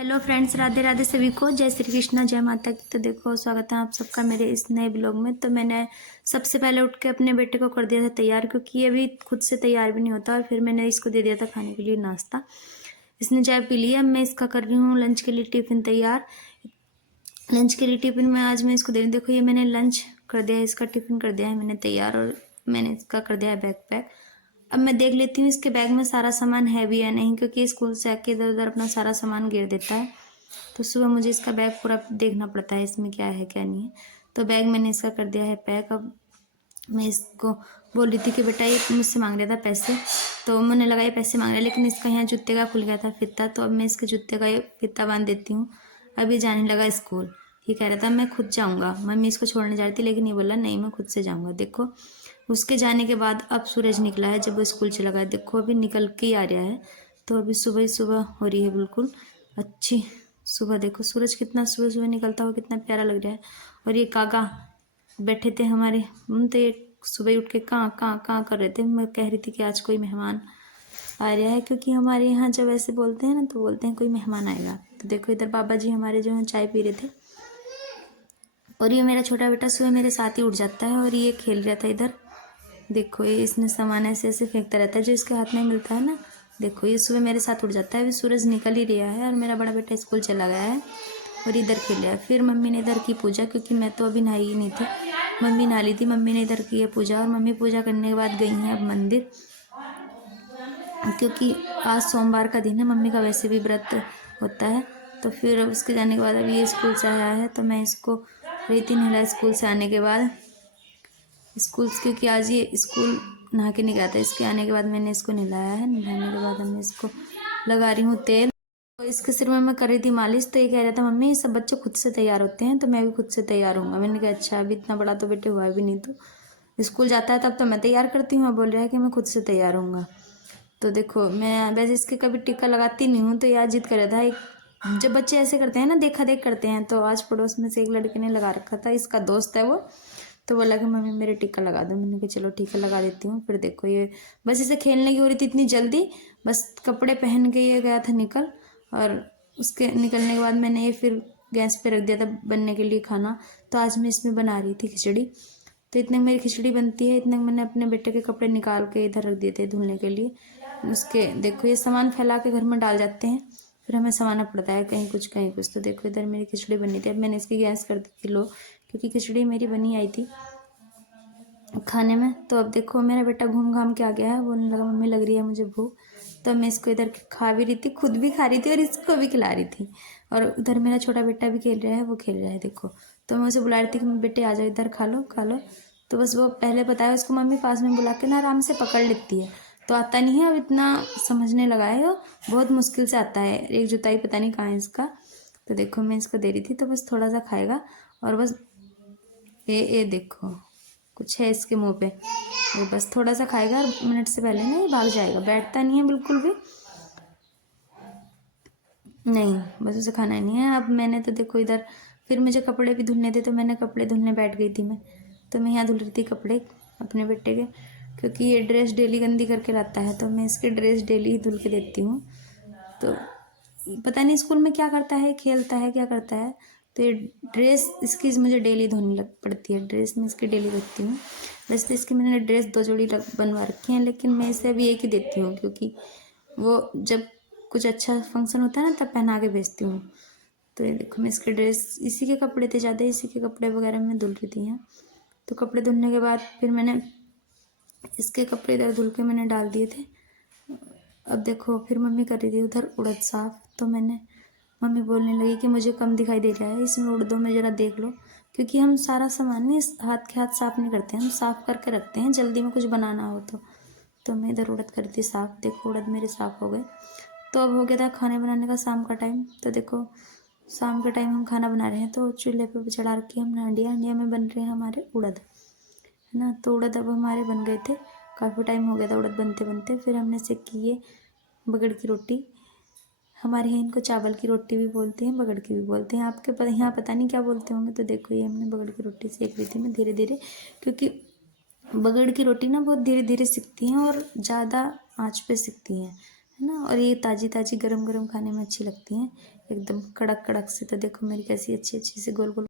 Hello friends, Radhe Radhe सभी को। जय श्री कृष्णा, जय माता की। तो देखो, स्वागत है आप सबका मेरे इस नए ब्लॉग में। तो मैंने सबसे पहले उठ के अपने बेटे को कर दिया था तैयार, क्योंकि ये अभी खुद से तैयार भी नहीं होता। और फिर मैंने इसको दे दिया था खाने के लिए नाश्ता। इसने चाय पी ली है। मैं इसका कर रही हूँ लंच के लिए टिफ़िन तैयार। लंच के लिए टिफ़िन में आज मैं इसको दे रही हूँ। देखो, ये मैंने लंच कर दिया है, इसका टिफ़िन कर दिया है मैंने तैयार, और मैंने इसका कर दिया है बैग पैक। अब मैं देख लेती हूँ इसके बैग में सारा सामान है भी या नहीं, क्योंकि स्कूल से आके इधर उधर अपना सारा सामान गिर देता है। तो सुबह मुझे इसका बैग पूरा देखना पड़ता है, इसमें क्या है क्या नहीं है। तो बैग मैंने इसका कर दिया है पैक। अब मैं इसको बोल रही थी कि बेटा, ये मुझसे मांग रहा था पैसे, तो मैंने लगा ये पैसे मांग रहा है, लेकिन इसका यहाँ जूते का खुल गया था फीता। तो अब मैं इसके जूते का ये फीता बांध देती हूँ। अब ये जाने लगा स्कूल। ये कह रहा था मैं खुद जाऊँगा, मम्मी इसको छोड़ने जा रही थी, लेकिन ये बोला नहीं मैं खुद से जाऊँगा। देखो, उसके जाने के बाद अब सूरज निकला है। जब वो स्कूल चला गया, देखो अभी निकल के ही आ रहा है। तो अभी सुबह ही सुबह हो रही है, बिल्कुल अच्छी सुबह। देखो सूरज कितना सुबह सुबह निकलता हुआ कितना प्यारा लग रहा है। और ये काका बैठे थे हमारे, तो ये सुबह उठ के कहाँ कहाँ कहाँ कर रहे थे। मैं कह रही थी कि आज कोई मेहमान आ रहा है, क्योंकि हमारे यहाँ जब ऐसे बोलते हैं ना तो बोलते हैं कोई मेहमान आएगा। तो देखो इधर बाबा जी हमारे जो हैं चाय पी रहे थे। और ये मेरा छोटा बेटा सुबह मेरे साथ ही उठ जाता है, और ये खेल रहा था इधर। देखो ये इसने सामान ऐसे ऐसे फेंकता रहता है जो इसके हाथ में मिलता है ना। देखो ये सुबह मेरे साथ उठ जाता है। अभी सूरज निकल ही रहा है और मेरा बड़ा बेटा स्कूल चला गया है और इधर खेल रहा है। फिर मम्मी ने इधर की पूजा, क्योंकि मैं तो अभी नहाई ही नहीं थी, मम्मी नहा ली थी। मम्मी ने इधर की है पूजा, और मम्मी पूजा करने के बाद गई हैं अब मंदिर, क्योंकि आज सोमवार का दिन है, मम्मी का वैसे भी व्रत होता है। तो फिर अब उसके जाने के बाद अभी ये स्कूल से आया है, तो मैं इसको रही थी नहला स्कूल से आने के बाद। स्कूल क्योंकि आज ये स्कूल नहा के नहीं गया था, इसके आने के बाद मैंने इसको नहलाया है। नहाने के बाद मैं इसको लगा रही हूँ तेल। तो इसके सिर में मैं कर रही थी मालिश। तो ये कह रहा था मम्मी ये सब बच्चे खुद से तैयार होते हैं, तो मैं भी खुद से तैयार होऊंगा। मैंने कहा अच्छा, अभी इतना बड़ा तो बेटे हुआ भी नहीं, तो स्कूल जाता है तब तो मैं तैयार करती हूँ। बोल रहा है कि मैं खुद से तैयार होऊंगा। तो देखो मैं वैसे इसके कभी टिक्का लगाती नहीं हूँ, तो यार जिद कर रहा था। एक जब बच्चे ऐसे करते हैं ना, देखा देख करते हैं, तो आज पड़ोस में से एक लड़के ने लगा रखा था, इसका दोस्त है वो। तो बोला कि मम्मी मेरे टिक्का लगा दो। मैंने कहा चलो ठीक है लगा देती हूँ। फिर देखो ये बस इसे खेलने की हो रही थी इतनी जल्दी, बस कपड़े पहन के ये गया था निकल। और उसके निकलने के बाद मैंने ये फिर गैस पे रख दिया था बनने के लिए खाना। तो आज मैं इसमें बना रही थी खिचड़ी। तो इतने मेरी खिचड़ी बनती है, इतने मैंने अपने बेटे के कपड़े निकाल के इधर रख दिए थे धुलने के लिए। उसके देखो ये सामान फैला के घर में डाल जाते हैं, फिर हमें समाना पड़ता है कहीं कुछ कहीं कुछ। तो देखो इधर मेरी खिचड़ी बनी थी। अब मैंने इसकी गैस कर दी थी लो, क्योंकि खिचड़ी मेरी बनी आई थी खाने में। तो अब देखो मेरा बेटा घूम घाम के आ गया है, बोलने लगा मम्मी लग रही है मुझे भूख। तो मैं इसको इधर खा भी रही थी, खुद भी खा रही थी और इसको भी खिला रही थी। और उधर मेरा छोटा बेटा भी खेल रहा है, वो खेल रहा है देखो। तो मैं उसे बुला रही थी कि बेटे आ जाओ इधर खा लो खा लो। तो बस वो पहले बताया उसको मम्मी पास में बुला के ना आराम से पकड़ लेती है, तो आता नहीं है। अब इतना समझने लगा है, वो बहुत मुश्किल से आता है। एक जुताई पता नहीं कहाँ है इसका। तो देखो मैं इसको दे रही थी, तो बस थोड़ा सा खाएगा और बस ये देखो कुछ है इसके मुंह पे, वो बस थोड़ा सा खाएगा और मिनट से पहले ना ये भाग जाएगा। बैठता नहीं है बिल्कुल भी नहीं, बस उसे खाना ही नहीं है। अब मैंने तो देखो इधर फिर मुझे कपड़े भी धुलने थे, तो मैंने कपड़े धुलने बैठ गई थी मैं। तो मैं यहाँ धुल रही थी कपड़े अपने बेटे के, क्योंकि ये ड्रेस डेली गंदी करके लाता है, तो मैं इसकी ड्रेस डेली ही धुल के देती हूँ। तो पता नहीं स्कूल में क्या करता है, खेलता है क्या करता है। तो ये ड्रेस इसकी मुझे डेली धोनी लग पड़ती है, ड्रेस मैं इसकी डेली रखती हूँ। वैसे तो इसकी मैंने ड्रेस 2 जोड़ी बनवा रखी हैं, लेकिन मैं इसे अभी एक ही देती हूँ, क्योंकि वो जब कुछ अच्छा फंक्शन होता है ना तब पहना के भेजती हूँ। तो ये देखो मैं इसके ड्रेस इसी के कपड़े थे ज़्यादा, इसी के कपड़े वगैरह मैं धुल रही थी हैं। तो कपड़े धुलने के बाद फिर मैंने इसके कपड़े इधर धुल के मैंने डाल दिए थे। अब देखो फिर मम्मी कर रही थी उधर उड़द साफ। तो मम्मी बोलने लगी कि मुझे कम दिखाई दे रहा है इसमें उड़दों में, ज़रा देख लो। क्योंकि हम सारा सामान नहीं हाथ के हाथ साफ़ नहीं करते, हम साफ़ करके रखते हैं जल्दी में कुछ बनाना हो तो मैं इधर उड़द कर दी साफ़। देखो उड़द मेरे साफ़ हो गए। तो अब हो गया था खाने बनाने का शाम का टाइम। तो देखो शाम के टाइम हम खाना बना रहे हैं, तो चूल्हे पे चढ़ा रखी हमने हंडिया। हंडिया में बन रहे हैं हमारे उड़द, है ना। तो उड़द अब हमारे बन गए थे, काफ़ी टाइम हो गया था उड़द बनते बनते। फिर हमने सेकी ये बगड़ की रोटी। हमारे यहाँ इनको चावल की रोटी भी बोलते हैं, बगड़ की भी बोलते हैं। आपके यहाँ पता नहीं क्या बोलते होंगे। तो देखो ये हमने बगड़ की रोटी सेक ली थी मैं धीरे धीरे, क्योंकि बगड़ की रोटी ना बहुत धीरे धीरे सिकती हैं और ज़्यादा आँच पे सिकती हैं, है ना। और ये ताज़ी ताज़ी गरम गरम खाने में अच्छी लगती हैं। एकदम कड़क कड़क से। तो देखो मेरी कैसी अच्छी अच्छी से गोल गोल